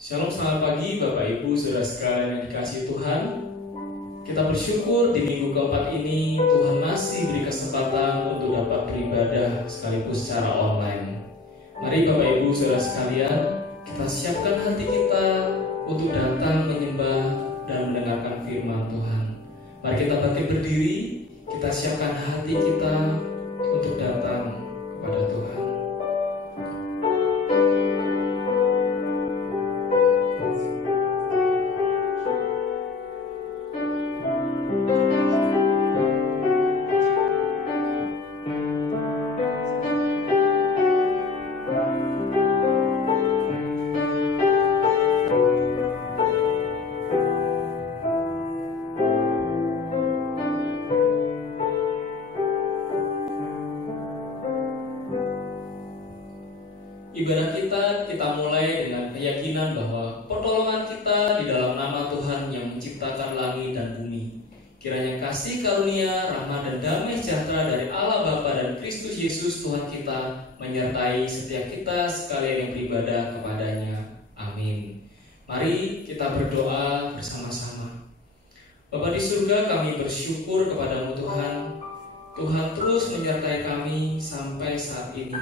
Shalom, selamat pagi Bapak Ibu Saudara sekalian yang dikasihi Tuhan. Kita bersyukur di minggu keempat ini Tuhan masih beri kesempatan untuk dapat beribadah sekaligus secara online. Mari Bapak Ibu Saudara sekalian, kita siapkan hati kita untuk datang menyembah dan mendengarkan firman Tuhan. Mari kita bangkit berdiri, kita siapkan hati kita untuk datang kepada Tuhan. Ibadah kita mulai dengan keyakinan bahwa pertolongan kita di dalam nama Tuhan yang menciptakan langit dan bumi. Kiranya kasih karunia, rahmat dan damai sejahtera dari Allah Bapa dan Kristus Yesus Tuhan kita menyertai setiap kita sekalian yang beribadah kepadanya. Amin. Mari kita berdoa bersama-sama. Bapa di surga, kami bersyukur kepadamu Tuhan. Tuhan terus menyertai kami sampai saat ini.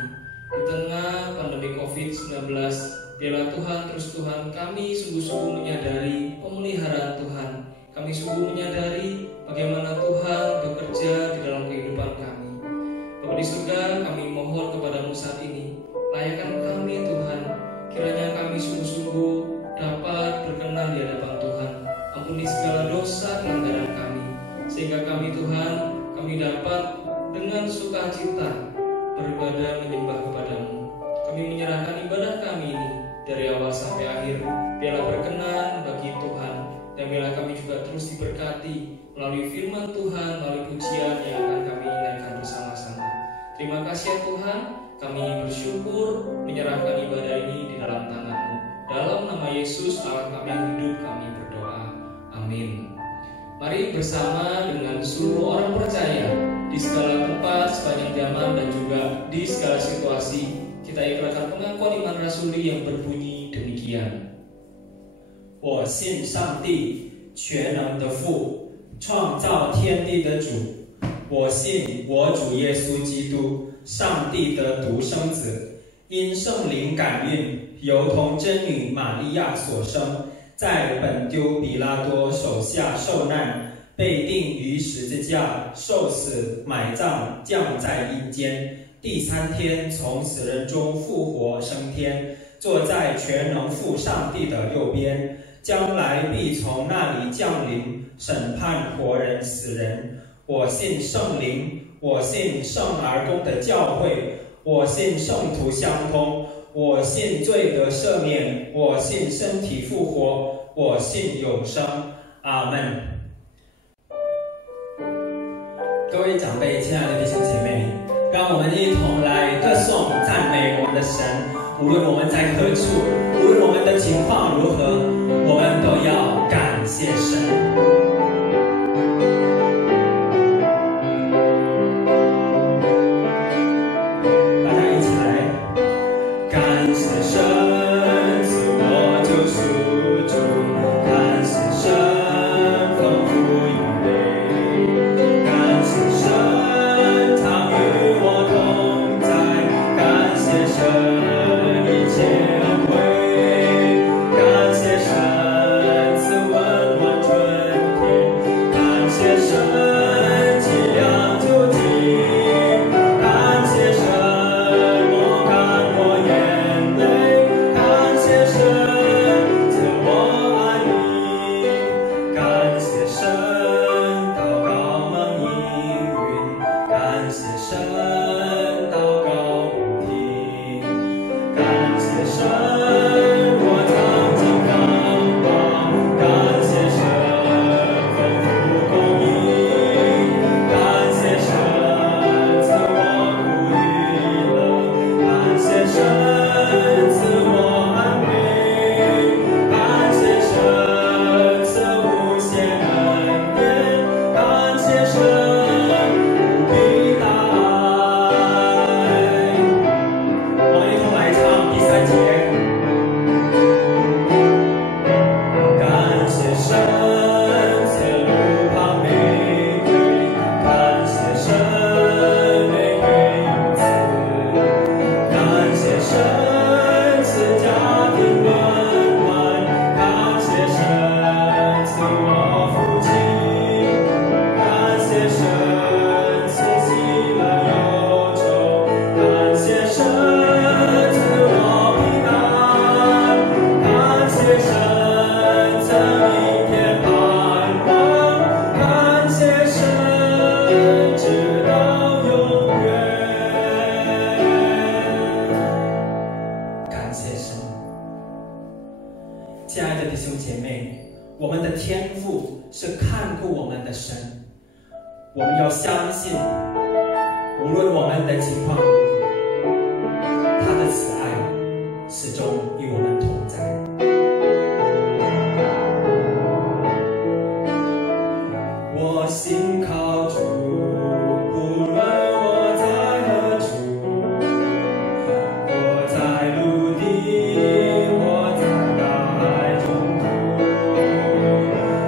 Di tengah pandemi COVID-19, biarlah Tuhan, kami sungguh-sungguh menyadari pemeliharaan Tuhan. Kami sungguh menyadari bagaimana Tuhan bekerja di dalam kehidupan kami. Bapa di surga, kami mohon kepadamu saat ini, layakan kami Tuhan. Kiranya kami sungguh-sungguh dapat berkenan di hadapan Tuhan. Ampuni segala dosa pelanggaran kami, sehingga kami Tuhan, kami dapat dengan sukacita beribadah menyembah kepadamu. Kami menyerahkan ibadah kami ini dari awal sampai akhir. Biarlah berkenan bagi Tuhan, dan biarlah kami juga terus diberkati melalui firman Tuhan, melalui pujian yang akan kami ingatkan bersama-sama. Terima kasih ya Tuhan, kami bersyukur menyerahkan ibadah ini di dalam tangan-Mu. Dalam nama Yesus Allah kami yang hidup, kami berdoa. Amin. Mari bersama dengan seluruh orang percaya di segala tempat, sepanjang zaman dan juga di segala situasi, kita ikrarkan pengakuan iman rasuli yang berbunyi demikian. 我信上帝，全能的父，创造天地的主。我信我主耶稣基督，上帝的独生子，因圣灵感孕，由童真女玛利亚所生，在本丢比拉多手下受难，被钉于十字架，受死，埋葬，降在阴间。第三天从死人中复活升天，坐在全能父上帝的右边。将来必从那里降临，审判活人死人。我信圣灵，我信圣儿童的教会，我信圣徒相通，我信罪得赦免，我信身体复活，我信永生。阿门。各位长辈，亲爱的弟兄姐妹，让我们一同来歌颂、赞美我们的神。无论我们在何处，无论我们的情况如何，我们都要感谢神。亲爱的弟兄姐妹，我们的天父是看顾我们的神，我们要相信，无论我们的情况如何，他的慈爱始终与我们同在。我信靠主，不论我在何处，我在陆地，我在大海中途，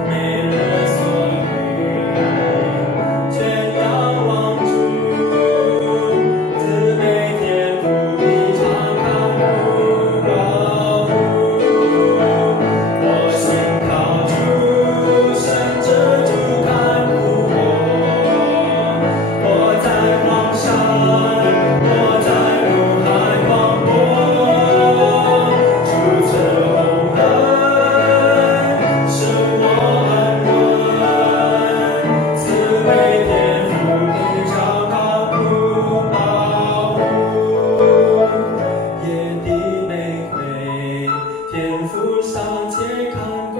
每日所遇，全仰望主，慈悲天父的常看顾保护。我信靠主，神之主看顾我，我在望山，我在陆海广博，主赐厚恩，使我安稳，慈悲天父的常看顾保护，野地玫瑰，天父尚且看顾，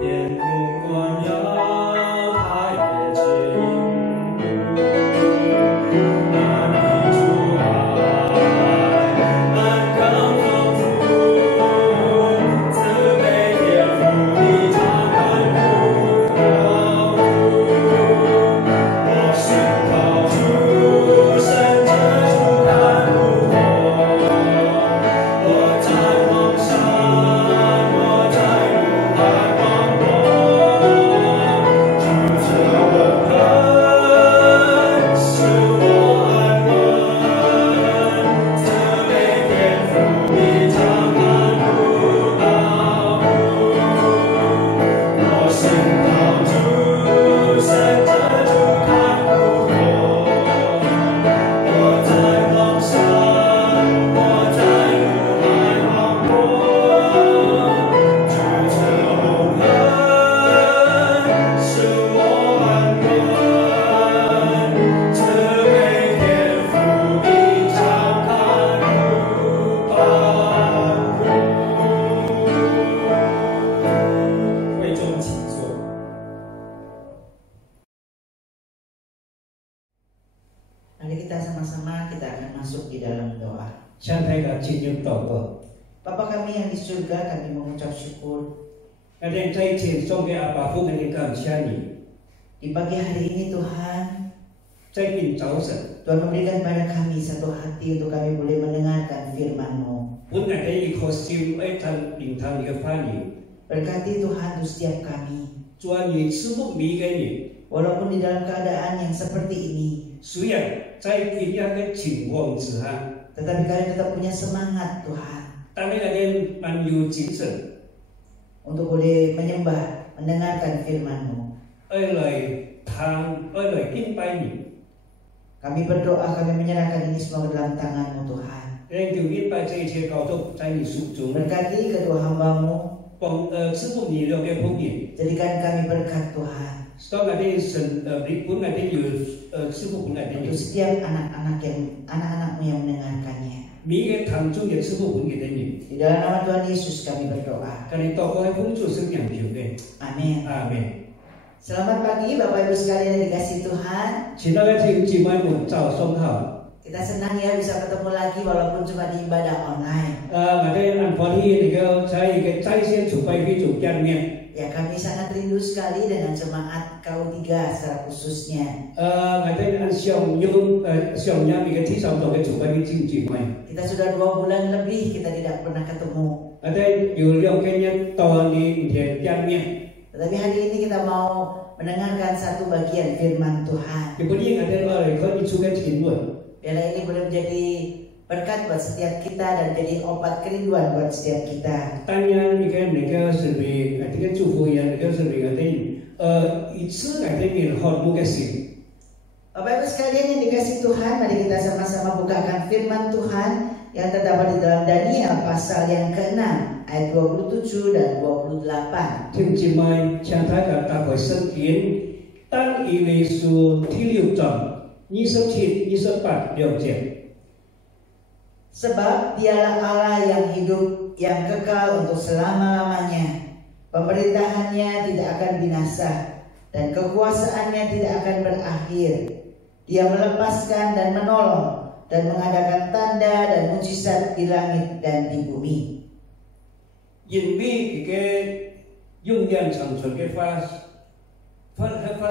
天父光耀，他也指引路。那你主爱，安康丰富，慈悲天父的常看顾保护。我信靠主，神之主看顾我，我在望山，我在陆海广博，主赐厚恩，使我安稳，慈悲天父的常看顾保护。我信靠主，神之主看顾我在望山，我在陆海广博，主赐厚恩，使我安稳，慈悲天父的常看顾保护。会众请坐。Mari kita sama-sama kita akan masuk di dalam doa. 向大家进入祷告。 Bapa kami yang di surga, kami mengucap syukur 那天这一天送给阿爸父跟你感谢你， di pagi hari ini Tuhan. 在今早晨， Tuhan memberikan pada kami satu hati untuk kami boleh mendengarkan firman-Mu. 本来的一颗心爱听聆听你的话语， Berkati Tuhan untuk setiap kami. 主啊，你赐福每一个人。 Walaupun di dalam keadaan yang seperti ini, 虽然在这样的情况之下， tetapi kami tetap punya semangat Tuhan 但那天蛮有精神， untuk boleh menyembah, mendengarkan firman-Mu. 爱来敬拜你。 Kami berdoa, kami menyerahkan ini semua ke dalam tangan-Mu Tuhan. 让就敬拜这一切高度在你手中， Berkati kedua hamba-Mu, 赐福你了嘅福音。 jadikan kami berkat Tuhan 当那天神本来的有赐福本来的有 untuk，setiap anak-anak-Mu yang mendengarkannya. 每一个堂中也赐福本给的人。 Di dalam nama Tuhan Yesus kami berdoa. 跟你祷告的工作是两条的， Amin. 阿门。 Selamat pagi Bapak Ibu sekalian yang dikasihi Tuhan. 亲爱的弟兄姊妹们，早上好。 Kita senang ya bisa ketemu lagi walaupun cuma di ibadah online. 我哋很歡喜能夠在一個在線主拜會中見面。 Ya kami sangat rindu sekali dengan jemaat KU3 secara khususnya. 我哋很想念一個天上堂嘅主拜會弟兄姊妹。 Kita sudah 2 bulan lebih kita tidak pernah ketemu. 我哋有2個月多年前見面。 Tetapi hari ini kita mau mendengarkan satu bagian firman Tuhan. kemudian ada mereka itu kan cinta. Biarlah ini boleh menjadi berkat buat setiap kita dan jadi obat kerinduan buat setiap kita. Tanya ni kan mereka sendiri, nanti kan cukup yang mereka sendiri nanti itu nanti melihat muka sih. Bapak Ibu sekalian yang dikasih Tuhan, mari kita sama-sama bukakan firman Tuhan yang terdapat di dalam Daniel pasal yang ke-6 ayat 27 dan 28. 聽姊妹，請大家打開聖經，但以理書第6章27、28兩節。Sebab dialah Allah yang hidup, yang kekal untuk selama-lamanya. Pemerintahannya tidak akan binasa dan kekuasaannya tidak akan berakhir. Dia melepaskan dan menolong dan mengadakan tanda dan mujizat di langit dan di bumi. 因为佢嘅永遠長存嘅發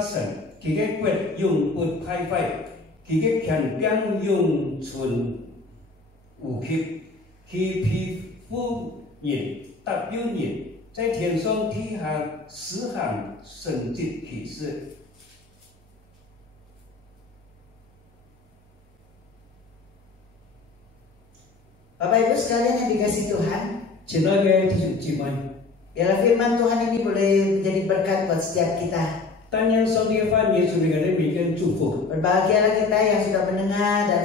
生，佢嘅國永不敗壞，佢嘅權柄永存無缺，佢庇護人、代表人，在天上地下施行神蹟奇事。Bapak Ibu sekalian yang dikasihi Tuhan, 親愛嘅弟兄姊妹， biarlah firman Tuhan ini boleh menjadi berkat buat setiap kita. 但願上帝嘅話語成為我哋每個人祝福。 Berbahagialah kita yang sudah mendengar dan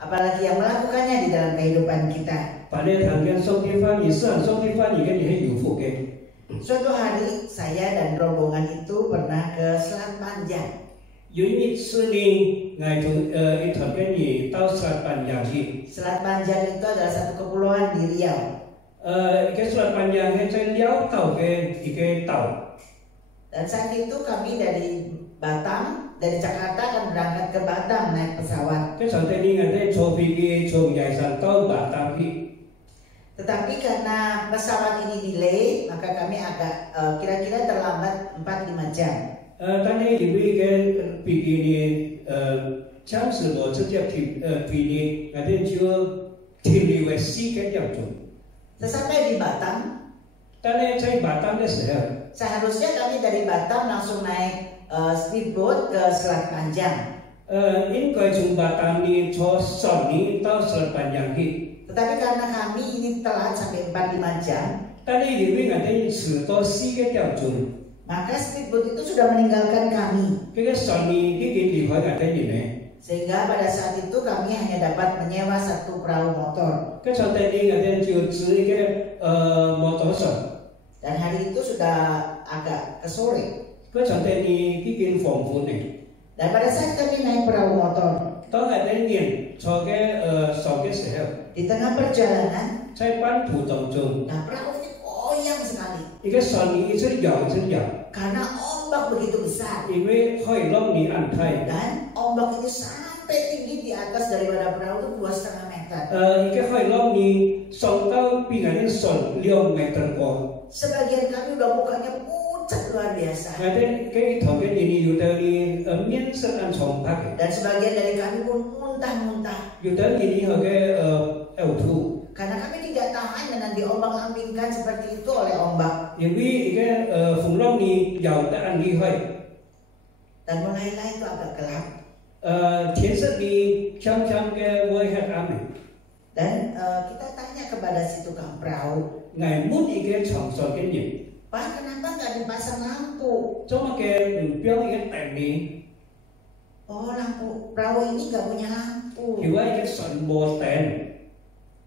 apalagi yang melakukannya di dalam kehidupan kita. 把你聽見上帝話語，實行上帝話語嘅你係有福嘅。 Suatu hari saya dan rombongan itu pernah ke Selat Panjang. 有一次呢，我同一團嘅人到沙班洋去。 Selat Panjang itu adalah satu kepulauan di Riau. 嘅沙班洋係在寮島嘅一個島。 Dan saat itu kami dari Batam, dari Jakarta akan berangkat ke Batam naik pesawat. 嘅上帝呢，我哋坐飛機從耶山到巴達去。 Tetapi karena pesawat ini delay, maka kami agak kira-kira terlambat 4-5 jam. 但係因為嘅飛機呢，暫時冇直接飛呢，我哋就停留喺4個點鐘。 Sesampai di Batam, 但係在巴達嘅時候， seharusnya kami dari Batam langsung naik speedboat ke Selat Panjang. 應該從巴達呢坐船呢到沙班洋去。 Tetapi karena kami ini telat sampai 4-5 jam, 但係因為我哋遲到4個點鐘， maka speedboat itu sudah meninggalkan kami. 嗰個船呢已經離開我哋呢。 Sehingga pada saat itu kami hanya dapat menyewa satu perahu motor. 嗰上帝呢，我哋就租一個摩托船。 Dan hari itu sudah agak ke sore. 嗰上帝呢已經放寬呢。 Dan pada saat kami naik perahu motor, 當我哋人坐嘅船嘅時候， di tengah perjalanan, 在半途當中， nah perahu ini goyang sekali 一個船呢一直搖，一直搖， karena ombak begitu besar. 因為海浪呢安泰。 Dan ombak itu sampai tinggi di atas daripada perahu itu 2,5 meter. 一個海浪呢上到比我哋船2 meter高。 Sebagian kami udah mukanya pucat luar biasa. 我哋嘅頭嘅人呢有的呢面色暗蒼白嘅， Dan sebagian dari kami pun muntah-muntah. 有的人呢佢嘅嘔吐。 Karena kami tidak tahan dengan diombang-ambingkan seperti itu oleh ombak. 因為一個風浪呢搖得很厲害。 Dan mulailah itu agak gelap. 天色呢悄悄嘅會黑暗嘅。 Dan kita tanya kepada si tukang perahu, 我問一個長船嘅人， Pak kenapa nggak dipasang lampu? 做乜嘅唔標一個燈呢？ Oh lampu perahu ini nggak punya lampu. 如果一個船冇燈，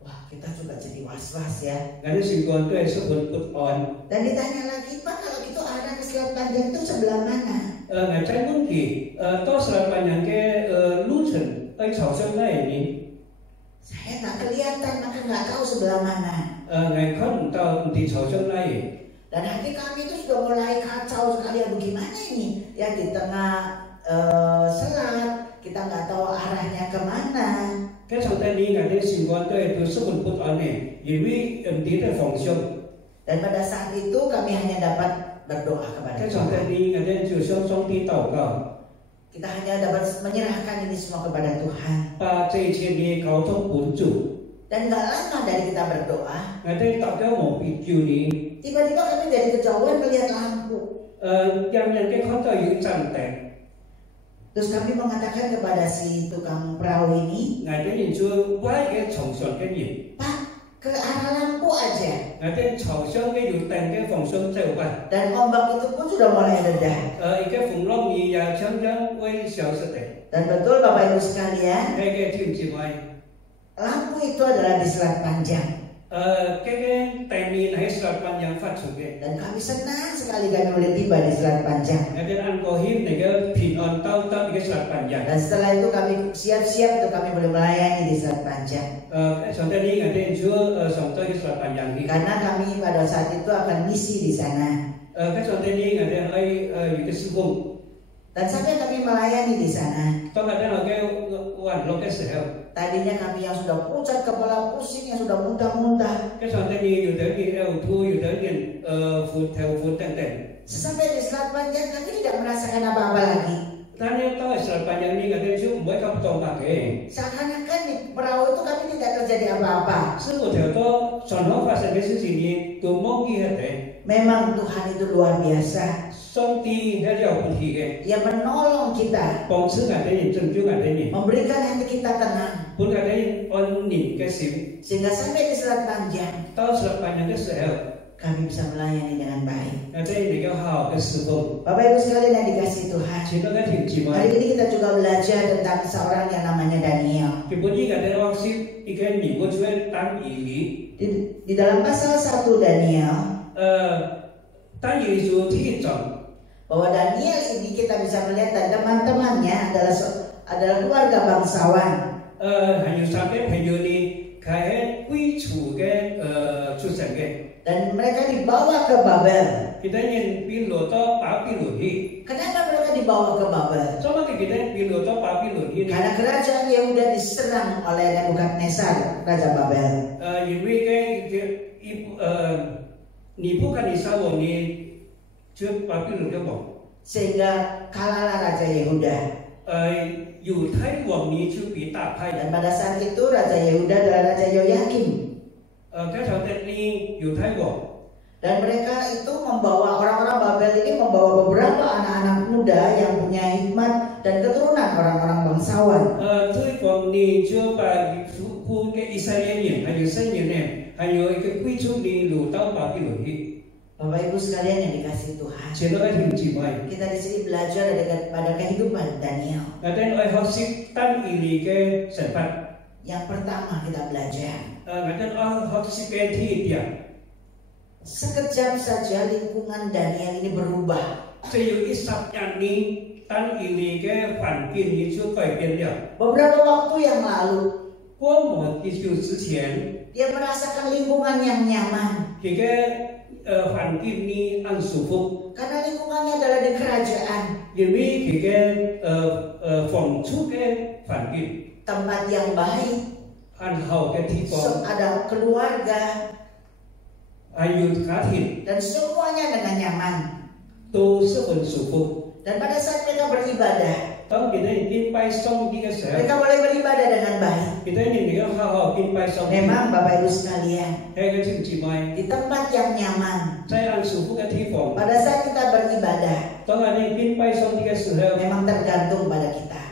Wah kita juga jadi was-was ya. 我哋情況都係十分不安。 Dan ditanya lagi, Pak kalau itu arah ke Selat Panjang itu sebelah mana? 我再問佢，到沙班洋嘅路程係朝向哪裡？ Saya nggak kelihatan maka nggak tahu sebelah mana. 我看唔到唔知朝向哪裡。 Dan hati kami itu sudah mulai kacau sekali. Aduh gimana ini? Ya di tengah selat kita nggak tahu arahnya kemana. 嘅上帝呢，我哋情況都係都十分不安嘅，因為唔知嘅方向。 Dan pada saat itu kami hanya dapat berdoa kepada 嘅上帝 Tuhan. 呢，我哋就向上帝禱告。 Kita hanya dapat menyerahkan ini semua kepada Tuhan. 把這一切呢交託本主。 Dan gak lama dari kita berdoa, 我哋禱告冇必要呢， tiba-tiba kami dari kejauhan melihat lampu. 人嘅看到有盞燈， Terus kami mengatakan kepada si tukang perahu ini, 我哋就歪嘅長船嘅人， Pak, ke arah lampu aja. 我哋朝向嘅有燈嘅方向走吧。 Dan ombak itu pun sudah mulai reda. 一個風浪呢也悄悄會消失的。 Dan betul Bapak Ibu sekalian, 呢個天之外， lampu itu adalah di Selat Panjang. cái tài mi này Selat Panjang phát xuất cái. Dan kami senang sekali kami boleh tiba di Selat Panjang. Dan Angkohim này cái pin on tau tau cái Selat Panjang. Dan setelah itu kami siap-siap untuk kami boleh melayani di Selat Panjang. Sampai ini ada Chúa sampai cái Selat Panjang ini. Karena kami pada saat itu akan misi di sana. Cái sampai ini ada những cái sự vụ. Dan sampai kami melayani di sana. Tau ada cái hoàn lo cái sự help. Tadinya kami yang sudah pucat kepala pusing, yang sudah muntah-muntah. Cái sampai iniอยู่tới cái eo thu,อยู่tới cái phút theo phút teng teng. Sampai di Selat Panjang kami tidak merasakan apa-apa lagi. Tanya tahu Selat Panjang ini ada Chúa mới kamu tahu pakai. Seakan-akan di perahu itu kami tidak terjadi apa-apa. Semua theo to, sono pas ada sisi ini, tu mau kihat Memang Tuhan itu luar biasa. Song ti dia jauh pun kihat. Ia menolong kita. Bong sih ada ini, cenderung ada ini. Memberikan hati kita tenang. Pun ada ini on nih kesim. Sehingga sampai di Selat Panjang. Tahu Selat Panjang itu sehel. Kami bisa melayani dengan baik. Ada ini kau hal kesebut. Bapak Ibu sekalian yang dikasih Tuhan. Cinta kan tinggi Hari ini kita juga belajar tentang seorang yang namanya Daniel. Kemudian ada orang sih ikan nih, buat jual tan ini. Di dalam pasal 1 Daniel. Tan ini itu tiga. Bahwa Daniel ini kita bisa melihat dan teman-temannya adalah keluarga bangsawan. Hanya sampai hanya ni kaya kui chu ke susan ke. Dan mereka dibawa ke Babel. Kita ingin pilu atau papilu ni. Kenapa mereka dibawa ke Babel? Sama kita pilu atau papilu ni. Karena kerajaan Yehuda diserang oleh Nebukadnezar, raja Babel. Ini ke ni bukan Israel ni. Cuma papilu ke bang. Sehingga kalahlah raja Yehuda. Yudhai wang ni cuma pita pai. Dan pada saat itu raja Yehuda adalah raja Yoyakim. Cái sau tên ni Yudhai wang. Dan mereka itu membawa orang-orang Babel ini membawa beberapa anak-anak muda yang punya hikmat dan keturunan orang-orang bangsawan. Tôi còn ni chưa bà phụ cái Israel hay Israel này hay cái quy chung ni lũ tao bà cái lũ hi. Bapak Ibu sekalian yang dikasih Tuhan. Chelo cái hình chỉ mày. Kita di sini belajar pada kehidupan Daniel. Ngaten oi học sĩ tan ini cái sản phẩm. Yang pertama kita belajar. Ngaten oi học sĩ cái thi dia. Sekejap saja lingkungan Daniel ini berubah. Saya isap yang ni tan ini cái phản biên ni chưa cải biến được. Beberapa waktu yang lalu. 过某一周之前。Dia merasakan lingkungan yang nyaman. Hoàn kim ni ăn sủ phục. Karena lingkungannya adalah di kerajaan. Jadi phòng chút cái phản kim. Tempat yang baik. Ăn hầu cái thi phòng. Ada keluarga. Ayut khá thịt. Dan semuanya dengan nyaman. Tu sẽ phần sủ phục. Dan pada saat mereka beribadah. Tahu kita ini pai song di kesel. Mereka boleh beribadah dengan baik. Kita ini dengan hal pai song. Memang Bapak Ibu sekalian. Di tempat yang nyaman. Saya ansur bukan tifong. Pada saat kita beribadah. Tahu ini pai song di kesel. Memang tergantung pada kita.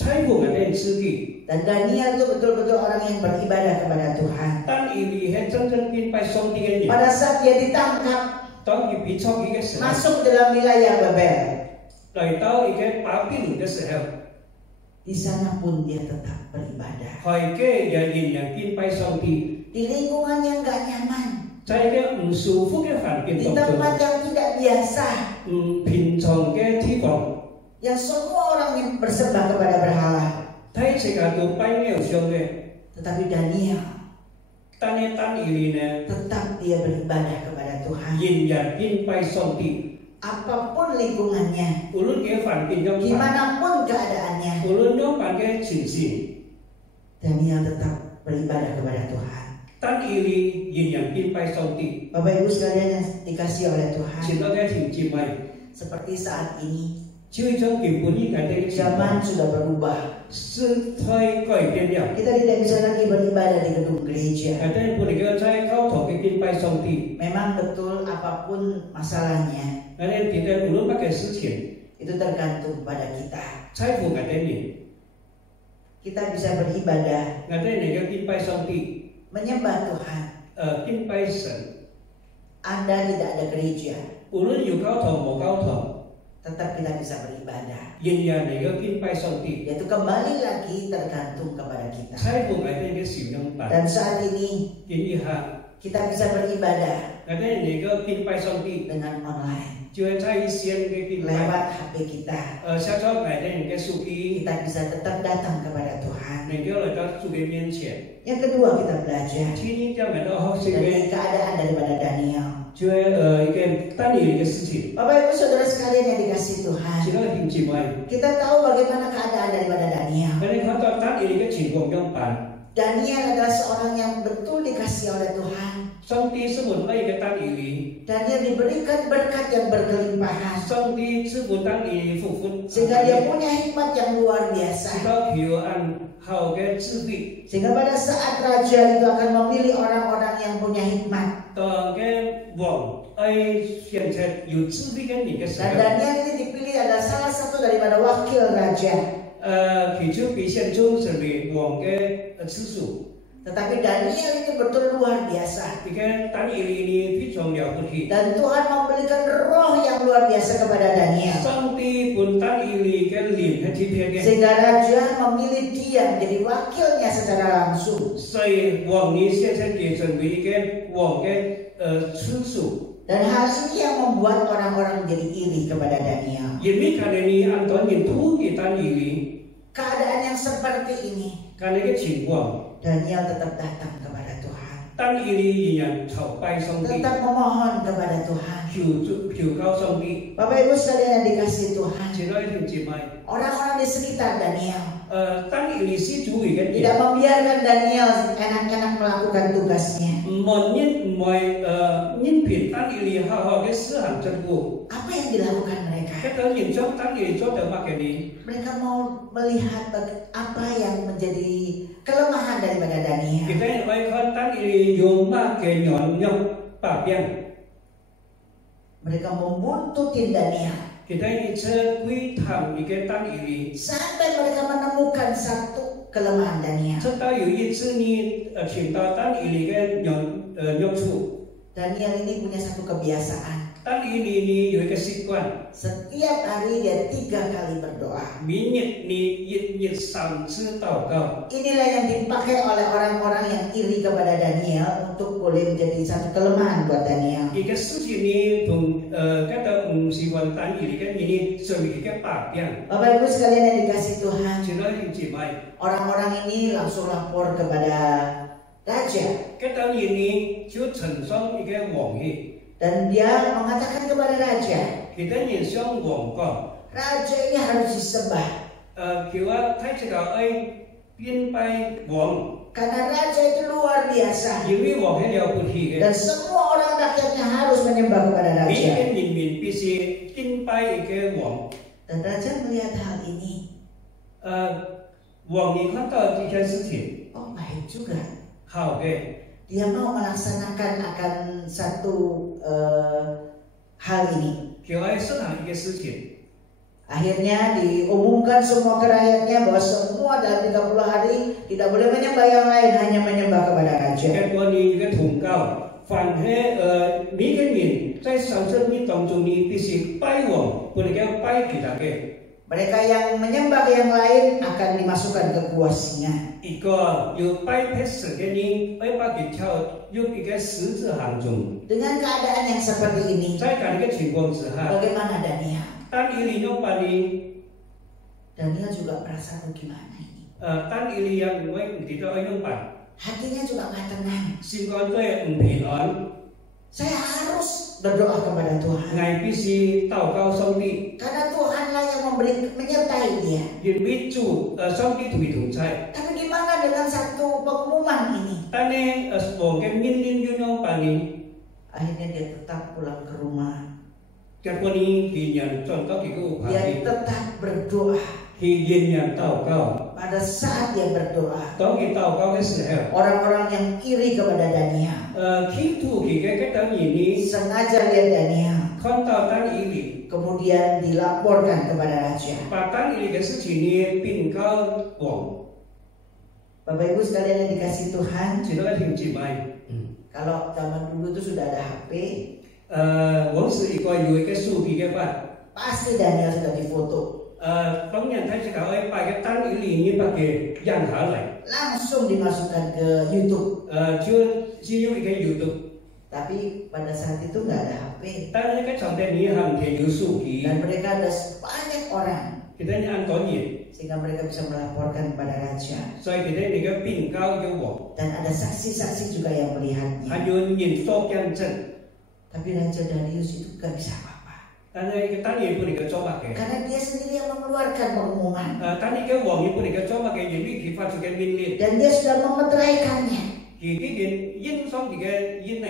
Saya bukan yang segi. Dan Daniel itu betul-betul orang yang beribadah kepada Tuhan. Tan ini hencan pai song di kesel. Pada saat dia ditangkap. Tahu di picok di kesel. Masuk dalam wilayah Babel. Dari tahu ikan papi lu kesel. Di sana pun dia tetap beribadah. Hai ke jadi yang pai song di. Di lingkungan yang gak nyaman. Saya ke sufu ke phản biên. Di tempat yang tidak biasa. Bình thường ke tifong. Yang semua orang yang bersembah kepada berhala. Thấy saya tu pai nghèo siêu ke. Tetapi Daniel. Tan ini ne. Tetap dia beribadah kepada Tuhan. Yin yang pai song di. Apapun lingkungannya, gimanapun keadaannya, Daniel tetap beribadah kepada Tuhan. Bapak Ibu sekalian yang dikasih oleh Tuhan, seperti saat ini, zaman sudah berubah. Kita tidak bisa lagi beribadah di gedung gereja. Memang betul apapun masalahnya. Itu tergantung pada kita. Kita bisa beribadah, menyembah Tuhan. Anda tidak ada gereja, tetap kita bisa beribadah. Yaitu kembali lagi tergantung kepada kita. Dan saat ini kita bisa beribadah 但係你個敬拜上帝， dengan online 就係在線嘅敬拜， lewat HP kita. 下載埋啲嘅手機， Kita bisa tetap datang kepada Tuhan. 能夠來到主嘅面前。 Yang kedua kita belajar 天天將來到學習嘅 dari keadaan daripada Daniel. 就係一個單年嘅事情， Bapak Ibu Saudara sekalian yang dikasih Tuhan, 只能點姊妹。 kita tahu bagaimana keadaan daripada Daniel. 但係看到單年嘅情況樣辦， Daniel adalah seorang yang betul dikasih oleh Tuhan. 上帝是滿愛嘅單年， Daniel diberikan berkat yang berkelimpahan 上帝是滿單年富富， sehingga dia punya hikmat yang luar 知 biasa. 道佢按好嘅智慧， Sehingga pada saat raja itu akan memilih orang-orang yang punya hikmat. 當嘅王愛選擇有智慧嘅人嘅時 Dan 候， Daniel ini dipilih adalah salah satu daripada wakil raja. 佢就被選中成為王嘅次數。 Tetapi Daniel ini betul luar biasa. 呢個單年呢非常了不起， Dan Tuhan memberikan roh yang luar biasa kepada Daniel. 上帝本單年嘅靈係天平嘅。 Sehingga raja memilih dia menjadi wakilnya secara langsung. 所以王呢現在變成為一個王嘅次數， Dan hal ini yang membuat orang-orang menjadi iri kepada Daniel. 因為佢哋呢按照人土嘅單年呢， Keadaan yang seperti ini, 佢哋嘅情況。 Daniel tetap datang kepada Tuhan. 單年呢仍然朝拜上帝， Tetap memohon kepada Tuhan. 求告上帝。 Bapak Ibu sekalian yang dikasih Tuhan, 前兩條姊妹， orang-orang di sekitar Daniel 單年呢是主位嘅 tidak 人， membiarkan Daniel enak-enak melakukan tugasnya. 唔係應聘單年呢好好嘅施行政務。 Apa yang dilakukan mereka? 一個人將單年做到乜嘅呢？ Mereka mau melihat apa yang menjadi kelemahan daripada 佢 Daniel. 哋愛看單年呢有乜嘅樣百變， Mereka membuntutin Daniel 佢哋車歸談呢個單年呢。 sampai mereka menemukan satu kelemahan Daniel. 直到有一次呢，聽到單年呢嘅用處， Daniel ini punya satu kebiasaan. 單年呢有一個習慣。 Setiap hari dia 3 kali berdoa. 明日你日3次禱告， Inilah yang dipakai oleh orang-orang yang iri kepada Daniel untuk boleh menjadi satu kelemahan buat Daniel. 一個事情呢同嗰個唔是話單一嘅呢，屬於一個百變。 Bapak Ibu sekalian yang dikasih Tuhan, 前兩條姊妹， orang-orang ini langsung lapor kepada raja. 嗰單年呢就呈上一個王去， Dan dia mengatakan kepada raja, 佢哋人向王講， raja ini harus disembah. 叫我睇這個愛變拜王， Karena raja itu luar biasa. 因為王係了不起嘅， Dan semua orang rakyatnya harus menyembah kepada 每個 raja. 人民必須敬拜一個王。 Dan raja melihat hal ini. 王你看到這件事情， Oh baik juga. 好嘅。 Dia mau melaksanakan akan satu hal ini. 叫我實行一個事情。 Akhirnya diumumkan semua ke rakyatnya bahwa semua dalam 30 hari tidak boleh menyembah yang lain, hanya menyembah kepada raja. 結果呢嘅通告，凡係每個人在30年當中呢，必須拜王，不能夠拜其他嘅。 Mereka yang menyembah yang lain akan dimasukkan ke gua singa. 一個要拜撇神嘅人，要把佢跳入一個十字行中。 Dengan keadaan yang seperti ini, 在咁嘅情況之下， bagaimana Daniel? 單以利用把你， Daniel juga merasa tuh gimana ini. 單以利用唔會唔記得用把， Hatinya juga nggak tenang. 心肝在唔平安， Saya harus berdoa kepada Tuhan. 我必須禱告上帝， Karena Tuhanlah yang menyertai dia. 因為主上帝同佢同在。 Tapi gimana dengan satu pengumuman ini? 但係王嘅命令要用把你。 Akhirnya dia tetap pulang ke rumah. 結果呢，仍然進到幾個屋 Dia 企， tetap berdoa. 佢仍然禱告。 Pada saat dia berdoa, 當佢禱告嘅時候， orang-orang yang iri kepada Daniel 企圖佢嘅單兒呢， sengaja lihat Daniel, 看到單兒呢， kemudian dilaporkan kepada raja. 把單兒嘅事情呢禀告王。 Bapak Ibu sekalian yang dikasih Tuhan, 知道一條姊妹， kalau zaman dulu itu sudah ada HP, 王是一個有一個手機嘅法， pasti Daniel sudah difoto. 当然他是搞把个单语里面把给养下来， langsung dimasukkan ke YouTube. 就用一个 YouTube， Tapi pada saat itu nggak ada HP 但是个场地你还没有手机， dan mereka ada banyak orang kita ni按多年， sehingga mereka bisa melaporkan kepada raja 所以kita那个禀告有我， dan ada saksi-saksi juga yang 还 melihatnya. 有人所见证， Tapi Raja Darius itu nggak bisa apa-apa 但是一个单也不能够做嘛嘅， karena dia sendiri yang mengeluarkan pengumuman 但一个王也不能够做嘛嘅，因为佢发出个命令， dan dia sudah memeteraikannya 佢嘅应上佢嘅应呢，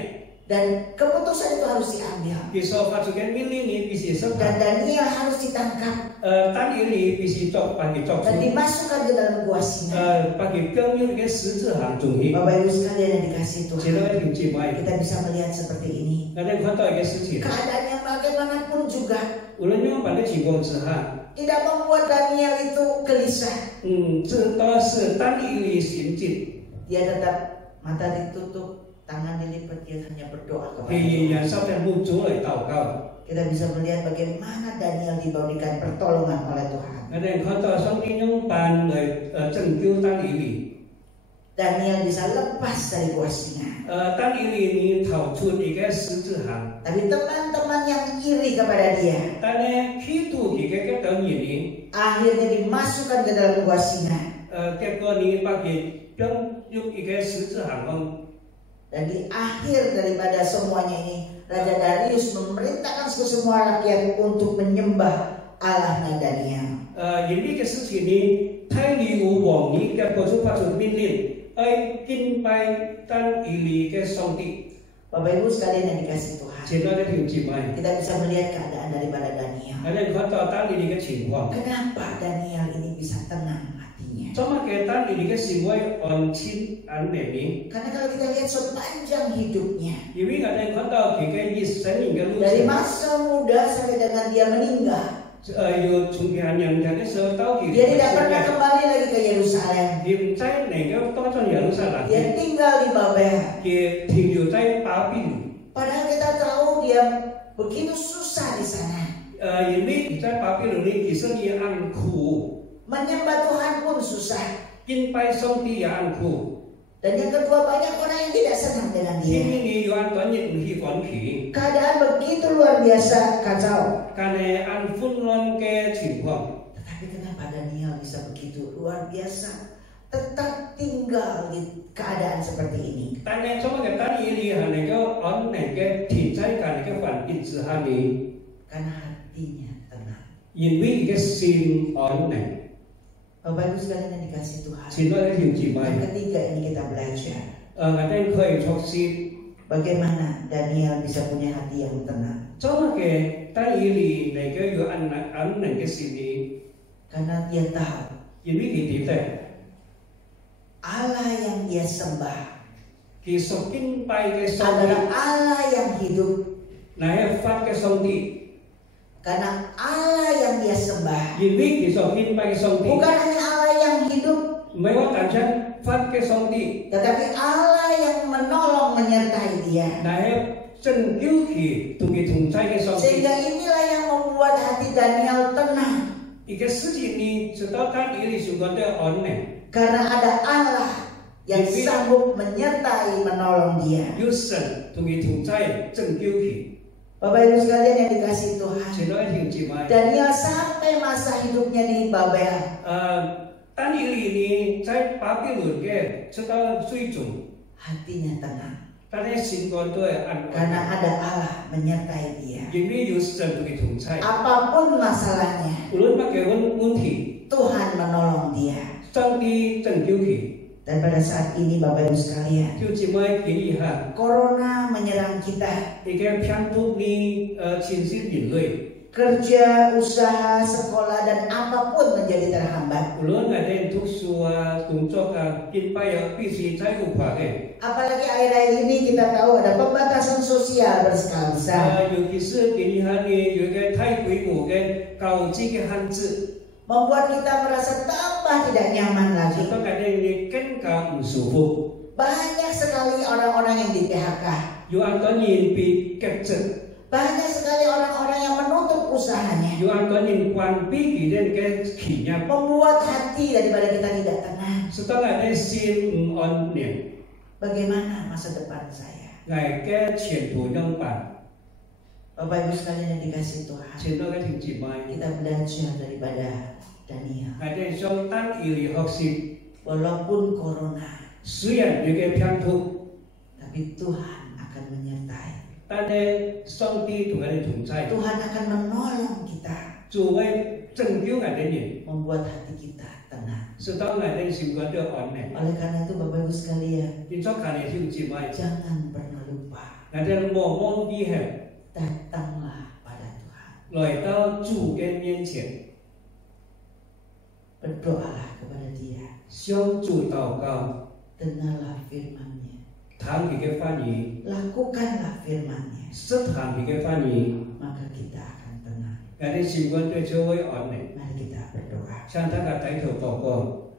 dan keputusan itu harus diambil 佢所发出嘅命令你必须收 dan 下， Daniel harus ditangkap 单也你必须做，把佢做出 dan。 dimasukkan ke dalam gua singa. 把佢标入一个十字行中去， Bapak Ibu sekalian yang dikasih 接 Tuhan, 到一条姐妹， kita bisa melihat seperti ini. 那你看到一个事情， Keadaan yang bagaimanapun juga 无论用把那情况之下， tidak membuat Daniel itu gelisah. 这都是单一的行进， Dia tetap mata ditutup, tangan dilipat, dia hanya berdoa kepada 佢仍 Tuhan. 然收在幕主嚟祷告。 Kita bisa melihat bagaimana Daniel diberikan pertolongan oleh Tuhan. 我哋看到上帝用辦嚟拯救單以理， Daniel bisa lepas dari gua singa. 單以理你逃出一個十字行， Tapi teman-teman yang iri kepada dia 但係企圖佢嘅等人呢， akhirnya dimasukkan ke dalam gua singa. 結果你把佢將入一個十字行中， Dan di akhir daripada semuanya ini, Raja Darius memerintahkan ke semua rakyat untuk menyembah Allahnya Daniel. 因為嘅事情呢，太理有王呢嘅國主發出命令，敬拜單以理嘅上帝， Bapak Ibu sekalian yang dikasih Tuhan, 前兩條姊妹， kita bisa melihat keadaan daripada Daniel. 我哋看到單以理嘅情況。 Kenapa Daniel ini bisa tenang hatinya? 做乜嘅單以理嘅行為安親安寧呢？ Karena kalau kita lihat sepanjang hidupnya, 因為我哋看到佢嘅一生嘅路 dari 程。 masa muda sampai dengan dia meninggal, 有從佢年輕嘅時候到佢 dia tidak pernah kembali lagi ke Yerusalem. 佢唔在能夠當咗耶路撒冷， Dia tinggal di Babel. 佢停留在巴比倫。 Padahal kita tahu dia begitu susah di sana. 因為佢在巴比倫呢，其實也安苦， Menyembah Tuhan pun susah. 敬拜上帝也安苦， Dan yang kedua, banyak orang yang tidak senang dengan 因 dia. 為你有安多人唔喜歡佢， Keadaan begitu luar biasa kacau. 但係按混亂嘅情況， Tetapi kenapa Daniel bisa begitu luar biasa? Tetap tinggal di keadaan seperti ini. 但係做乜嘅單以理係能夠安寧嘅停在咁嘅環境之下呢？ Karena hatinya tenang. 因為佢嘅心安寧。 Bapak Ibu sekalian yang dikasih Tuhan. 前兩條姊妹。 Yang ketiga ini kita belajar. 我哋可以學習 Bagaimana Daniel bisa punya hati yang tenang. 做乜嘅單以理能夠有安寧嘅心理， Karena dia tahu 因為佢點咧？ Allah yang dia sembah 佢所敬拜嘅上帝， adalah Allah yang hidup. 乃係法嘅上帝， Karena Allah yang dia sembah 因為佢所敬拜嘅上帝， bukan hanya Allah yang hidup, 唔係話單單法嘅上帝， tetapi Allah yang menolong menyertai dia. 乃係拯救佢同佢同在嘅上帝。 Sehingga inilah yang membuat hati Daniel tenang. 一個事情你知道單以理相關嘅安寧， Karena ada Allah yang sanggup menyertai menolong dia. 有神同佢同在拯救佢。 Bapak Ibu sekalian yang dikasih Tuhan, 前兩條姊妹。 Daniel sampai masa hidupnya di Babel. 單以理呢在巴比倫嘅直到最終， Hatinya tenang 但係心肝都係安 karena 穩， ada Allah menyertai dia. 因為有神同佢同在。 Apapun masalahnya, 無論乜嘅問題， Tuhan menolong dia. 上帝拯救佢。 Dan pada saat ini Bapak Ibu sekalian, 就姊妹建議下， Corona menyerang kita. 一個病毒呢侵襲人類， Kerja, usaha, sekolah, dan apapun menjadi terhambat. 無論係啲讀書啊、工作啊、敬拜啊，必須在乎化嘅。 Apalagi akhir-akhir ini kita tahu ada pembatasan sosial berskala besar. 尤其是建議下呢，有一個太規模嘅高級嘅限制， Membuat kita merasa tambah tidak nyaman 使 lagi. 到佢哋更加唔舒服。 Banyak sekali orang-orang yang di PHK. 有很多人被革職， Banyak sekali orang-orang yang menutup usahanya, 有很多人关闭佢哋嘅企業， membuat hati daripada kita tidak tenang. 使到我哋心唔安寧， Bagaimana masa depan saya? 我嘅前途怎辦？ Bapak Ibu sekalian yang dikasihi Tuhan, 前度嘅弟兄姊妹， kita belajar daripada Daniel. 我哋想單以嚟學習， Walaupun corona, 雖然有嘅偏途， tapi Tuhan akan menyertai. 但係上帝同我哋同在， Tuhan akan menolong kita, 做為拯救我哋人， membuat hati kita tenang. 使到我哋心覺得安寧。 Oleh karena itu Bapak Ibu sekalian, 你作緊嘅弟兄姊妹， jangan pernah lupa, 我哋莫忘記係 datanglah pada Tuhan. 來到主嘅面前， Berdoalah kepada Dia, 向主禱告， dengarlah firman-Nya, 聽佢嘅話語， lakukanlah firman-Nya, 實行佢嘅話語， maka kita akan tenang. 我哋心覺得就會安寧。 Mari kita berdoa. 向大家低頭禱告。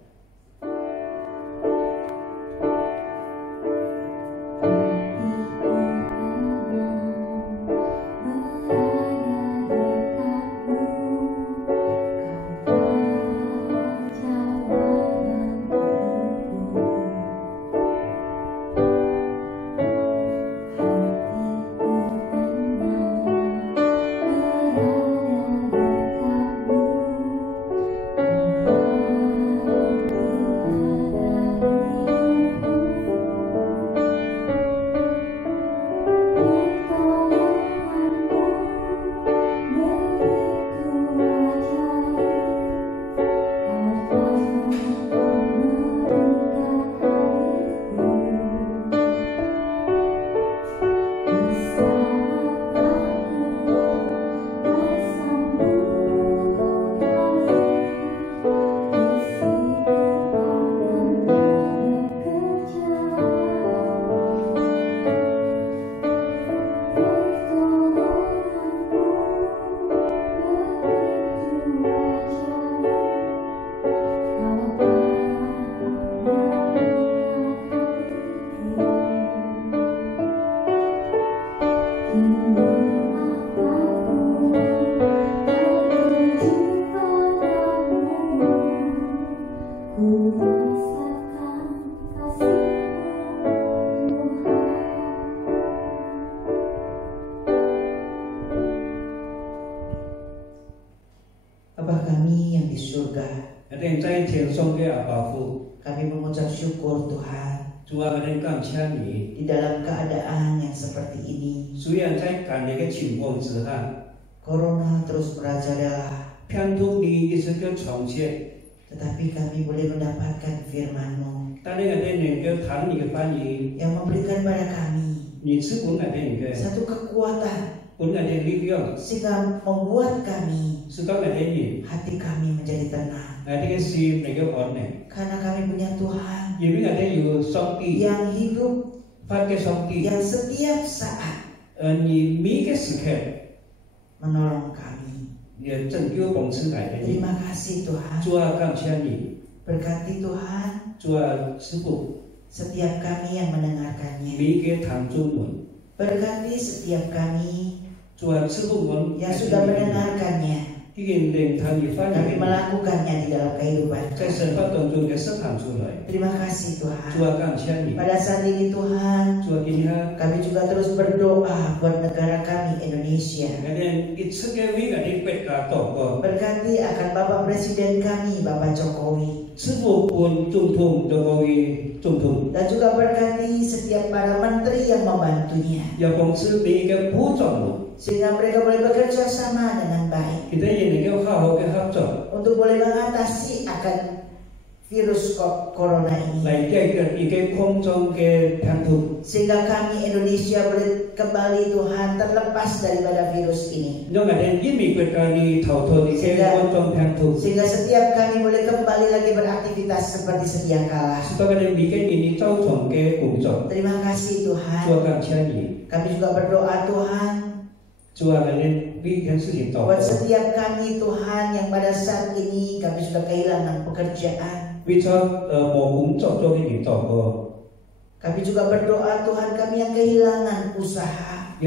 Bapa kami yang di surga, 我哋在天上嘅阿爸父， kami mengucap syukur Tuhan, 主啊，我哋感謝你。 di dalam keadaan yang seperti ini, 雖然在咁樣嘅情況之下， corona terus merajalela, 偏途你一直嘅重現， tetapi kami boleh mendapatkan firman-Mu 但係我哋能夠聽你嘅話語， yang memberikan pada kami 你賜俾我哋嘅， satu kekuatan 俾我哋力量， sehingga membuat kami, 使到我哋人， hati kami menjadi tenang. 我哋嘅心能夠安寧， Karena kami punya Tuhan 因為我哋有上帝， yang hidup, 發嘅上帝， yang setiap saat 你每個時刻， menolong kami. 你拯救幫助我哋。 Terima kasih Tuhan. 主啊，感謝你， Berkati Tuhan 主啊，師傅， setiap kami yang mendengarkannya. 每個聽眾們， Berkati setiap kami 主啊，師傅們， yang sudah mendengarkannya, 已經聆聽你話 tapi 語， melakukannya di dalam kehidupan 在 kami. 生活當中嘅實行出來。 Terima kasih 主 Tuhan. 啊，感謝你， Pada saat ini Tuhan, 主啊，今天。 kami juga terus berdoa buat negara kami Indonesia. Dan itu kewi kan di peta toko. Berkati akan Bapak Presiden kami, Bapak Jokowi. Sebuah pun Jokowi Jokowi. Dan juga berkati setiap para menteri yang membantunya, Ya bangsa mereka pucang. sehingga mereka boleh bekerja sama dengan baik Kita ini kita hao ke hapcang. untuk boleh mengatasi akan virus corona ini, Lain kita ike kongcong ke tantu. sehingga kami Indonesia boleh kembali Tuhan terlepas daripada virus ini, Yang ada ini berkali tahu ike kongcong tantu. sehingga setiap kami boleh kembali lagi beraktivitas seperti sedia kala. Setelah kita ini cocong ke kongcong. Terima kasih Tuhan. Jualan cari. Kami juga berdoa Tuhan Jualan bikin sih toko. buat setiap kami Tuhan yang pada saat ini kami sudah kehilangan pekerjaan. Bicara mau kongcong jadi toko. Kami juga berdoa Tuhan kami yang kehilangan usaha.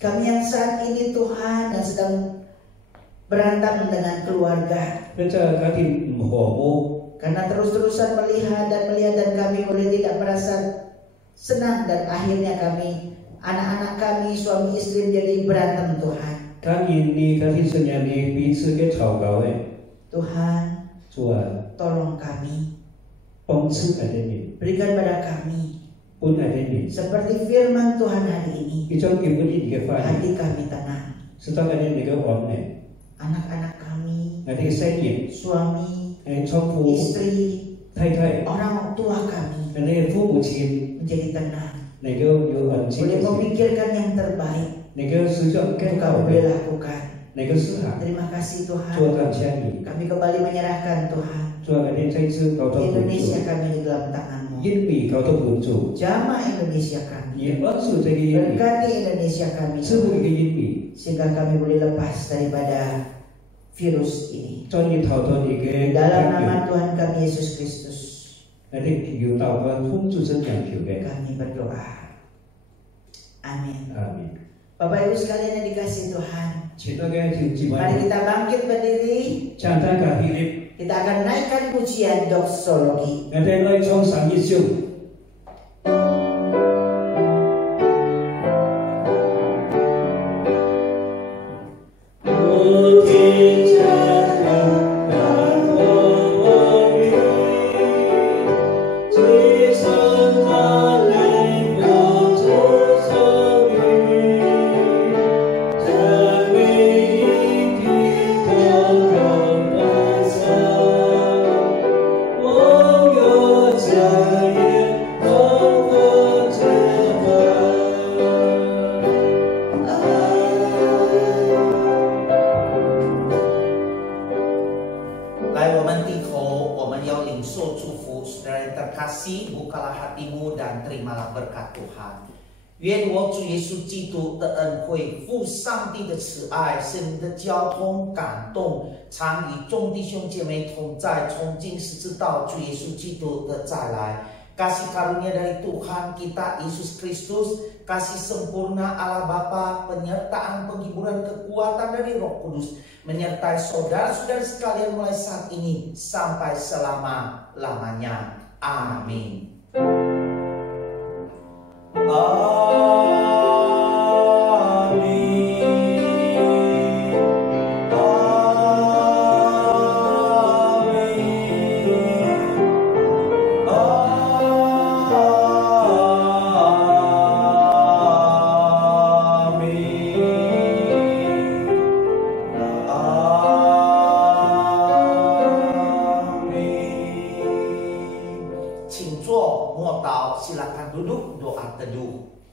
Kami yang saat ini Tuhan yang sedang berantem dengan keluarga. Karena terus-terusan melihat dan kami mulai tidak merasa senang dan akhirnya kami, anak-anak kami, suami istri menjadi berantem Tuhan. Tuhan, tolong kami, berikan pada kami seperti firman Tuhan hari ini, hati kami tenang, anak-anak kami, suami, istri, orang tua kami menjadi tenang, boleh memikirkan yang terbaik untuk kami boleh lakukan. Terima kasih Tuhan. Kami kembali menyerahkan Tuhan Indonesia kami di dalam tangan-Mu. Jamah Indonesia kami, berkati Indonesia kami, sehingga kami boleh lepas daripada virus ini. Dalam nama Tuhan kami Yesus Kristus kami berdoa. Amin. Bapak Ibu sekalian yang dikasihi Tuhan, mari kita bangkit berdiri. Kita akan naikkan pujian doksologi. Bukalah hatimu dan terimalah berkat Tuhan。愿我主耶稣基督的恩惠、父上帝的慈爱、圣灵的交通感动，常与众弟兄姐妹同在，从今时直到主耶稣基督的再来。Kasih karunia dari Tuhan kita Yesus Kristus, kasih sempurna Allah Bapa, penyertaan, penghiburan, kekuatan dari Roh Kudus menyertai saudara-saudara sekalian mulai saat ini sampai selama-lamanya. Amin. Silakan duduk, doa teduh.